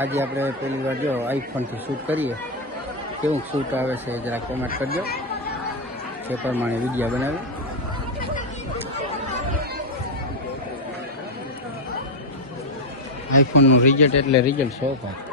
આજે આપણે પહેલી વાર જો આઈફોનથી શૂટ કરીએ, કેવું શૂટ આવે છે જરા કોમેન્ટ કરજો, જે પ્રમાણે વિડીયો બનાવે. આઈફોનનું રિઝલ્ટ એટલે રિઝલ્ટ 100%.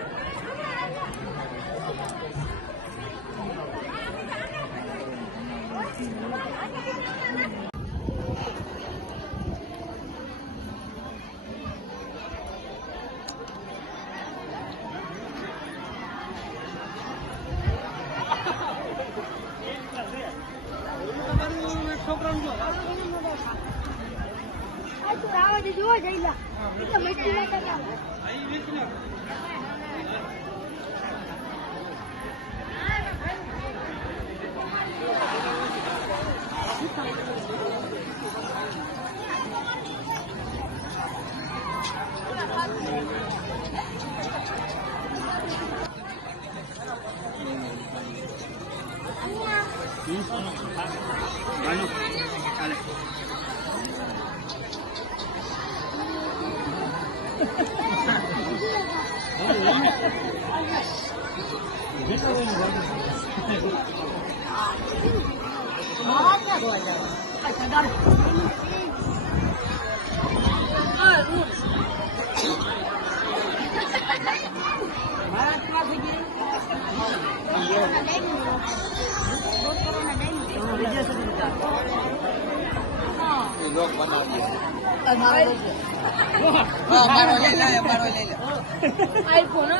आईफोन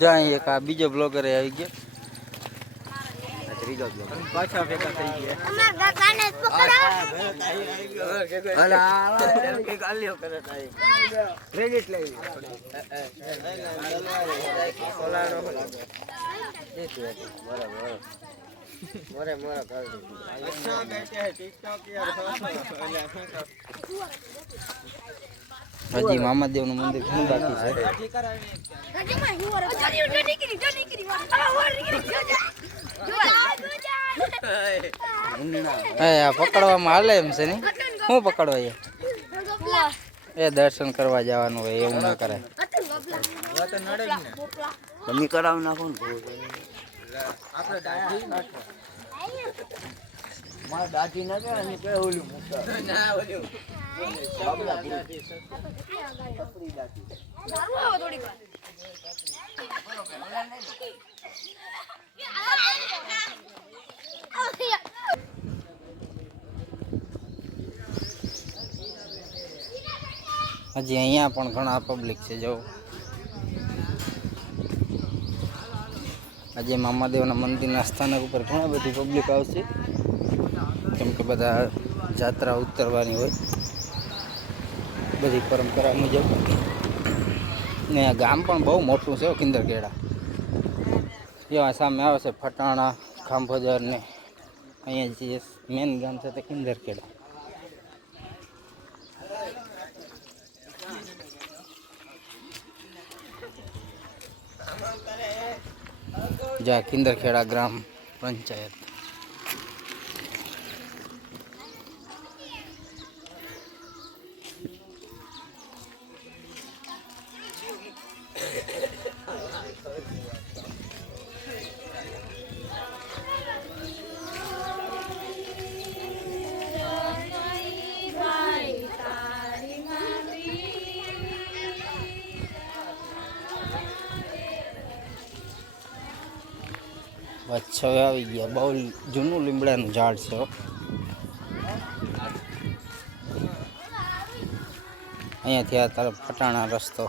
જ્યાં એક આ બીજો બ્લોગર આવી ગયો. ત્રીજો બ્લોક પાછા ભેગા થઈ ગયા. અમારા કાકાને પકડો. સેલ્ફી કાલ્યો કરે તાઈ ક્રેડિટ લઈ સોલાનો બરાબર મોરે મોરે કર अच्छा बैठे हैं टिकटॉक यार હજી મામાદેવનું મંદિર ઘણું બાકી છે. રાજુમાં હું ઓર નીકળી આ પકડવામાં હાલે એમ છે ને. શું પકડવા છે? એ દર્શન કરવા જવાનું હોય એવું ના કરે. તમે કરાવ નાખો ને મારા દાઢી ના કે અને કે ઓલું ના ઓલું હજી અહીંયા પણ ઘણા પબ્લિક છે. જો આજે મામાદેવના મંદિરના સ્થાનક ઉપર ઘણા બધી પબ્લિક આવશે, કેમ કે બધા જાત્રા ઉતરવાની હોય બધી પરંપરા મુજબ. ને આ ગામ પણ બહુ મોટું છે કિંદરખેડા. જેવા સામે આવે છે ફટાણા, ખાંભોદર ને અહીંયા જે મેન ગામ છે તે કિંદરખેડા. જ્યાં કિંદરખેડા ગ્રામ પંચાયત. છવે આવી ગયા. બહુ જૂનું લીમડાનું ઝાડ છે. અહીંયાથી આ તરફ ફટાણા રસ્તો,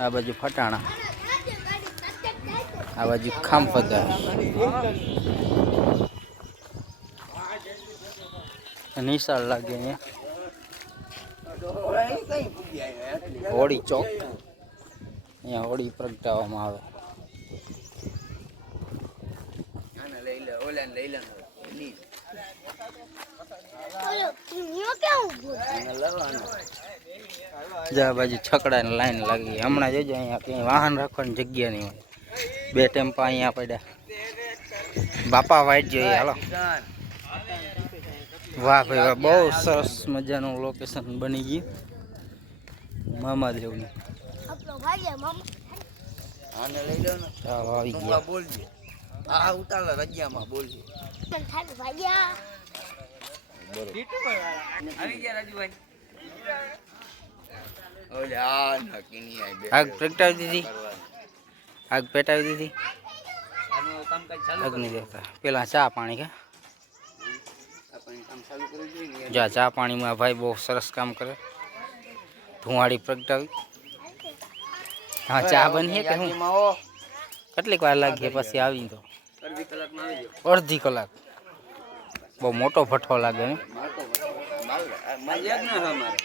આ બાજુ ફટાણા, આ બાજુ ખાંભોદર. નિશાળ લાગે અહીંયા હોળી ચોક. અહીંયા હોળી પ્રગટાવવામાં આવે. જ્યાં બાજુ છકડાની લાઈન લાગી. હમણાં જોજો અહીંયા કંઈ વાહન રાખવાની જગ્યા નહીં હોય. બે ટેમ્પા અહીંયા પડ્યા. બાપા વાઈટ જોઈએ. હાલો. વાહ ભાઈ વાહ, બહુ સરસ મજાનું લોકેશન બની ગયું મામાદેવનું. આને લઈ લો ને ચાલો આવી ગયા. બોલજે આ ઉતાર રજિયામાં બોલજે ભાગ્યા આવી ગયા રાજુભાઈ. ઓલે આ નકીની આઈ બે આગ પ્રગટાવી દીધી. આગ પેટાવી દીધી. આનું કામકાજ ચાલુ અગ્નિ દેવતા પેલા ચા પાણી કે આપણે કામ ચાલુ કરવું જોઈએ ને. જા ચા પાણીમાં ભાઈ બહુ સરસ કામ કરે. ધુવાડી પ્રગટાવી. હા ચા બની કે હું કેટલીક વાર લાગી પછી આવી તો અડધી કલાકમાં આવી જાવ. અડધી કલાક. બહુ મોટો ભઠ્ઠો લાગે ને. માલ યાદ ના હોય મારે.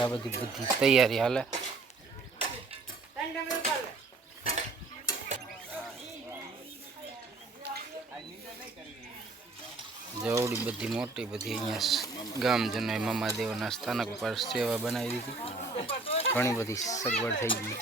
આ બધી તૈયારી હાલે. જવડી બધી મોટી બધી અહીંયા ગામજનોએ મામાદેવના સ્થાનક ઉપર સેવા બનાવી દીધી. ઘણી બધી સગવડ થઈ ગઈ.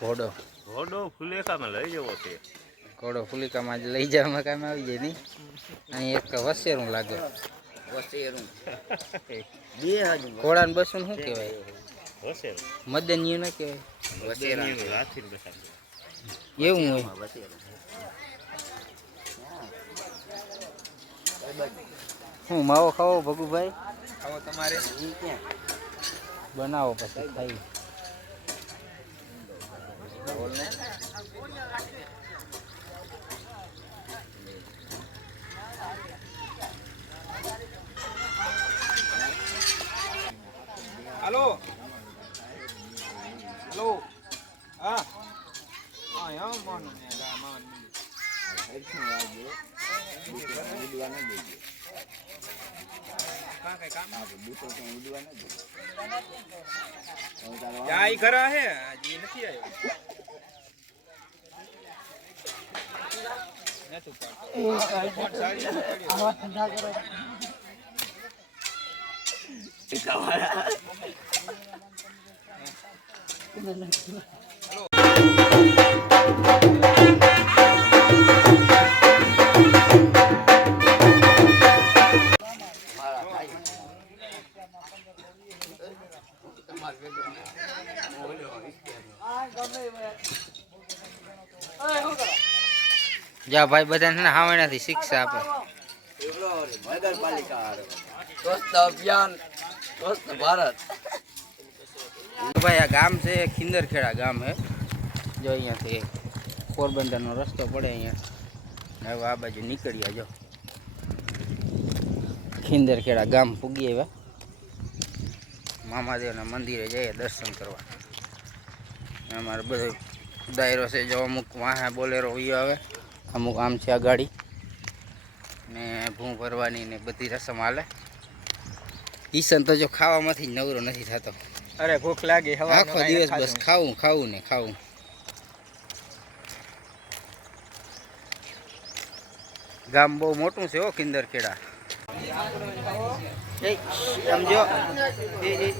ઘોડો ઘોડો ફુલેખામાં લઈ જવો છે. ઘોડો ફુલિકામાં જ લઈ જવામાં કામ આવી જાય નહીં. અહીં એક વસેરું લાગે. વસેરું બે હજુ ઘોડાને બસું શું કહેવાય? હશે મદનિયું ન કહેવાય? વસેરા રાખીને બેસાડજો. એવું હોય. વસેરું હું માવો ખાવો ભગુભાઈ? ખાવો તમારે ઈ ક્યાં બનાવો પછી ખાઈ. બોલ ને Alo. Alo. Ah. Ah, ya mana ni ada mana. Headphone વાગ્યો ઉડવા ન દેજો Kang kai kam. આપણે બૂટો તો ઉડવા ન દેજો હવે તારો Ya ai khara hai. Ji નથી આયો. નતું પાડતો. સારી જા ભાઈ બધાને હાવણાથી શિક્ષા આપે. નગરપાલિકા સ્વચ્છ અભિયાન સ્વચ્છ ભારત ભાઈ આ ગામ છે ખિંદરખેડા ગામ હે. જો અહીંયાથી પોરબંદરનો રસ્તો પડે અહીંયા. હવે આ બાજુ નીકળ્યા જો ખિંદરખેડા ગામ પૂગી આવ્યા. મામાદેવના મંદિરે જઈએ દર્શન કરવા. અમારે બધો દાયરો છે જો અમુક વાહે બોલેરો વયો આવે, અમુક આમ છે આ ગાડી ને ભૂ ભરવાની ને બધી રસમ હાલે. ઈસન તો જો ખાવામાંથી જ નવરો નથી થતો. અરે ભૂખ લાગી હવા આખો દિવસ બસ ખાવું ખાવું ને ખાવું. ગામ બહુ મોટું છે હો ખિંદરખેડા. એ સમજો એ